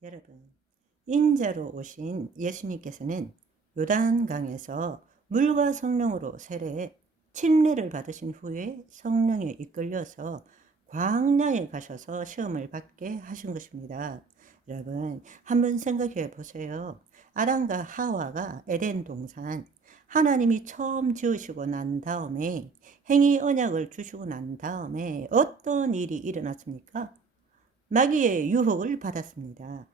여러분, 인자로 오신 예수님께서는 요단강에서 물과 성령으로 세례, 침례를 받으신 후에 성령에 이끌려서 광야에 가셔서 시험을 받게 하신 것입니다. 여러분, 한번 생각해 보세요. 아담과 하와가 에덴 동산, 하나님이 처음 지으시고 난 다음에 행위 언약을 주시고 난 다음에 어떤 일이 일어났습니까? 마귀의 유혹을 받았습니다.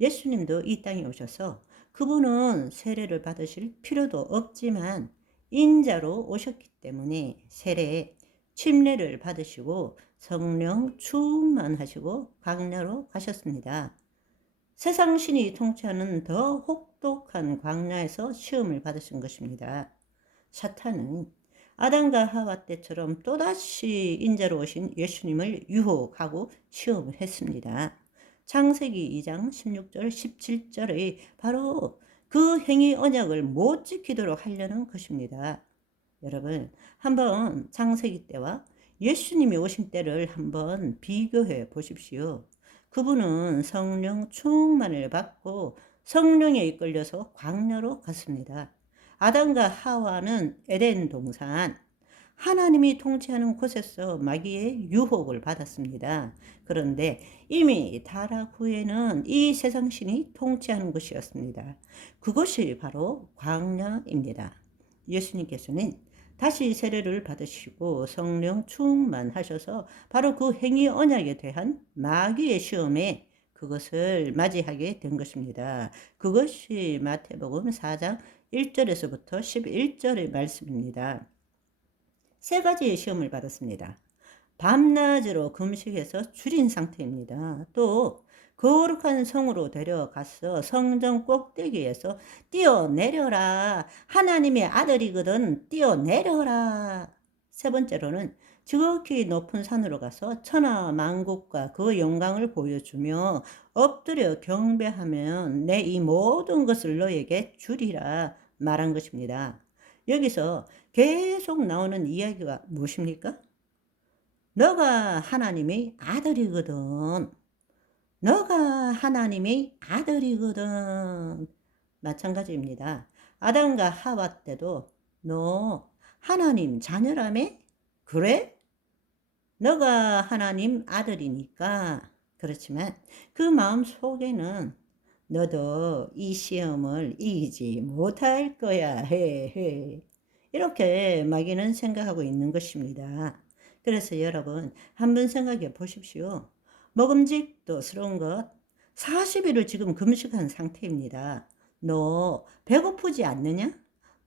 예수님도 이 땅에 오셔서 그분은 세례를 받으실 필요도 없지만 인자로 오셨기 때문에 세례, 침례를 받으시고 성령 충만하시고 광야로 가셨습니다. 세상 신이 통치하는 더 혹독한 광야에서 시험을 받으신 것입니다. 사탄은 아담과 하와 때처럼 또다시 인자로 오신 예수님을 유혹하고 시험을 했습니다. 창세기 2장 16절 17절의 바로 그 행위 언약을 못 지키도록 하려는 것입니다. 여러분, 한번 창세기 때와 예수님이 오신 때를 한번 비교해 보십시오. 그분은 성령 충만을 받고 성령에 이끌려서 광야로 갔습니다. 아담과 하와는 에덴 동산, 하나님이 통치하는 곳에서 마귀의 유혹을 받았습니다. 그런데 이미 타락 후에는 이 세상 신이 통치하는 것이었습니다. 그것이 바로 광야입니다. 예수님께서는 다시 세례를 받으시고 성령 충만하셔서 바로 그 행위 언약에 대한 마귀의 시험에 그것을 맞이하게 된 것입니다. 그것이 마태복음 4장 1절에서부터 11절의 말씀입니다. 세 가지의 시험을 받았습니다. 밤낮으로 금식해서 줄인 상태입니다. 또 거룩한 성으로 데려가서 성전 꼭대기에서 뛰어내려라. 하나님의 아들이거든 뛰어내려라. 세 번째로는 지극히 높은 산으로 가서 천하 만국과 그 영광을 보여주며 엎드려 경배하면 내 이 모든 것을 너에게 주리라 말한 것입니다. 여기서 계속 나오는 이야기가 무엇입니까? 너가 하나님의 아들이거든. 너가 하나님의 아들이거든. 마찬가지입니다. 아담과 하와 때도 너 하나님 자녀라며? 그래? 너가 하나님 아들이니까. 그렇지만 그 마음 속에는 너도 이 시험을 이기지 못할 거야. 해. 이렇게 마귀는 생각하고 있는 것입니다. 그래서 여러분 한번 생각해 보십시오. 먹음직스러운 것 40일을 지금 금식한 상태입니다. 너 배고프지 않느냐?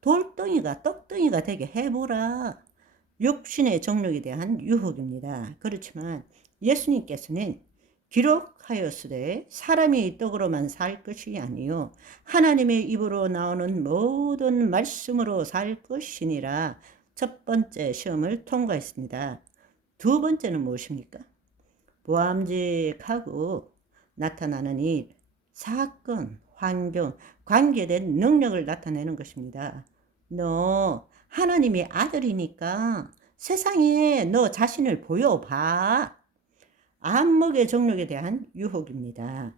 돌덩이가 떡덩이가 되게 해보라. 육신의 정욕에 대한 유혹입니다. 그렇지만 예수님께서는 기록하였으되 사람이 떡으로만 살 것이 아니요 하나님의 입으로 나오는 모든 말씀으로 살 것이니라. 첫 번째 시험을 통과했습니다. 두 번째는 무엇입니까? 보암직하고 나타나는 일, 사건, 환경, 관계된 능력을 나타내는 것입니다. 너 하나님의 아들이니까 세상에 너 자신을 보여봐. 안목의 정력에 대한 유혹입니다.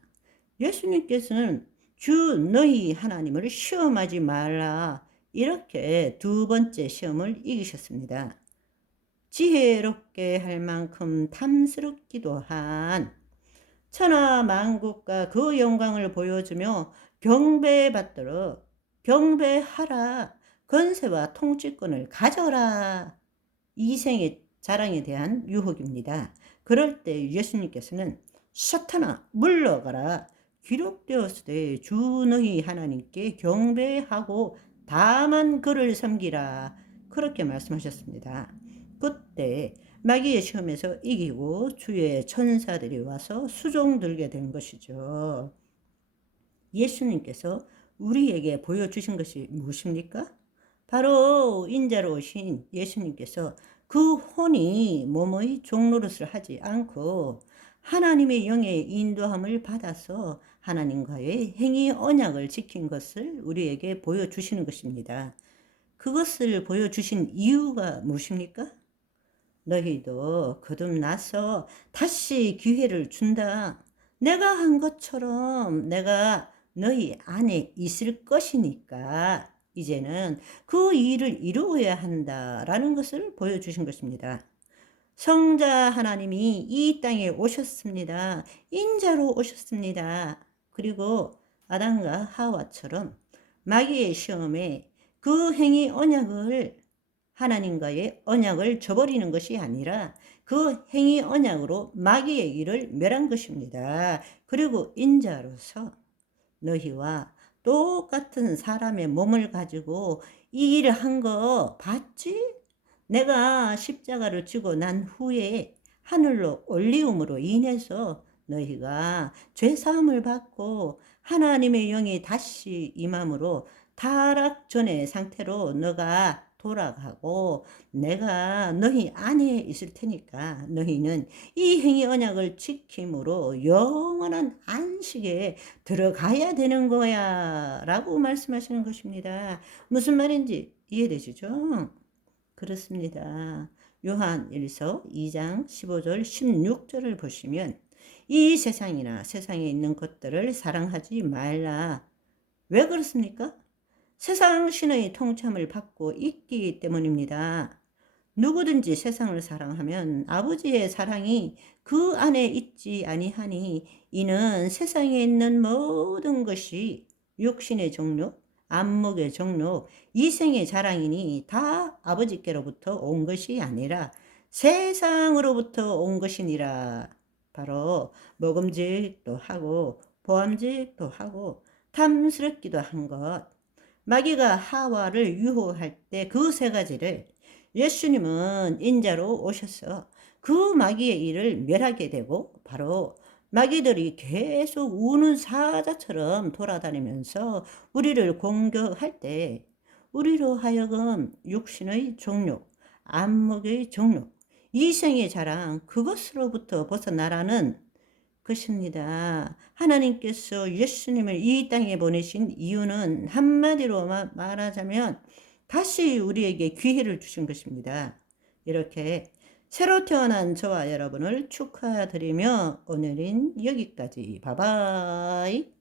예수님께서는 주 너희 하나님을 시험하지 말라. 이렇게 두 번째 시험을 이기셨습니다. 지혜롭게 할 만큼 탐스럽기도 한 천하 만국과 그 영광을 보여주며 경배받도록 경배하라. 권세와 통치권을 가져라. 이생의 자랑에 대한 유혹입니다. 그럴 때 예수님께서는 사탄아 물러가라. 기록되었으되 주 너희 하나님께 경배하고 다만 그를 섬기라. 그렇게 말씀하셨습니다. 그때 마귀의 시험에서 이기고 주의 천사들이 와서 수종 들게 된 것이죠. 예수님께서 우리에게 보여주신 것이 무엇입니까? 바로 인자로 오신 예수님께서 그 혼이 몸의 종노릇을 하지 않고 하나님의 영의 인도함을 받아서 하나님과의 행위 언약을 지킨 것을 우리에게 보여주시는 것입니다. 그것을 보여주신 이유가 무엇입니까? 너희도 거듭나서 다시 기회를 준다. 내가 한 것처럼 내가 너희 안에 있을 것이니까 이제는 그 일을 이루어야 한다라는 것을 보여주신 것입니다. 성자 하나님이 이 땅에 오셨습니다. 인자로 오셨습니다. 그리고 아담과 하와처럼 마귀의 시험에 그 행위 언약을 하나님과의 언약을 저버리는 것이 아니라 그 행위 언약으로 마귀의 일을 멸한 것입니다. 그리고 인자로서 너희와 똑같은 사람의 몸을 가지고 이 일을 한 거 봤지? 내가 십자가를 지고 난 후에 하늘로 올리움으로 인해서 너희가 죄사함을 받고 하나님의 영이 다시 임함으로 타락전의 상태로 너가 돌아가고 내가 너희 안에 있을 테니까 너희는 이 행위 언약을 지킴으로 영원한 안식에 들어가야 되는 거야 라고 말씀하시는 것입니다. 무슨 말인지 이해되시죠? 그렇습니다. 요한 1서 2장 15절 16절을 보시면 이 세상이나 세상에 있는 것들을 사랑하지 말라. 왜 그렇습니까? 세상 신의 통참을 받고 있기 때문입니다. 누구든지 세상을 사랑하면 아버지의 사랑이 그 안에 있지 아니하니 이는 세상에 있는 모든 것이 육신의 정욕, 안목의 정욕, 이생의 자랑이니 다 아버지께로부터 온 것이 아니라 세상으로부터 온 것이니라. 바로 먹음직도 하고 보암직도 하고 탐스럽기도 한 것. 마귀가 하와를 유혹할 때 그 세 가지를 예수님은 인자로 오셔서 그 마귀의 일을 멸하게 되고 바로 마귀들이 계속 우는 사자처럼 돌아다니면서 우리를 공격할 때 우리로 하여금 육신의 종욕, 안목의 종욕, 이생의 자랑 그것으로부터 벗어나라는 것입니다. 하나님께서 예수님을 이 땅에 보내신 이유는 한마디로 말하자면 다시 우리에게 기회를 주신 것입니다. 이렇게 새로 태어난 저와 여러분을 축하드리며 오늘은 여기까지. 바이바이.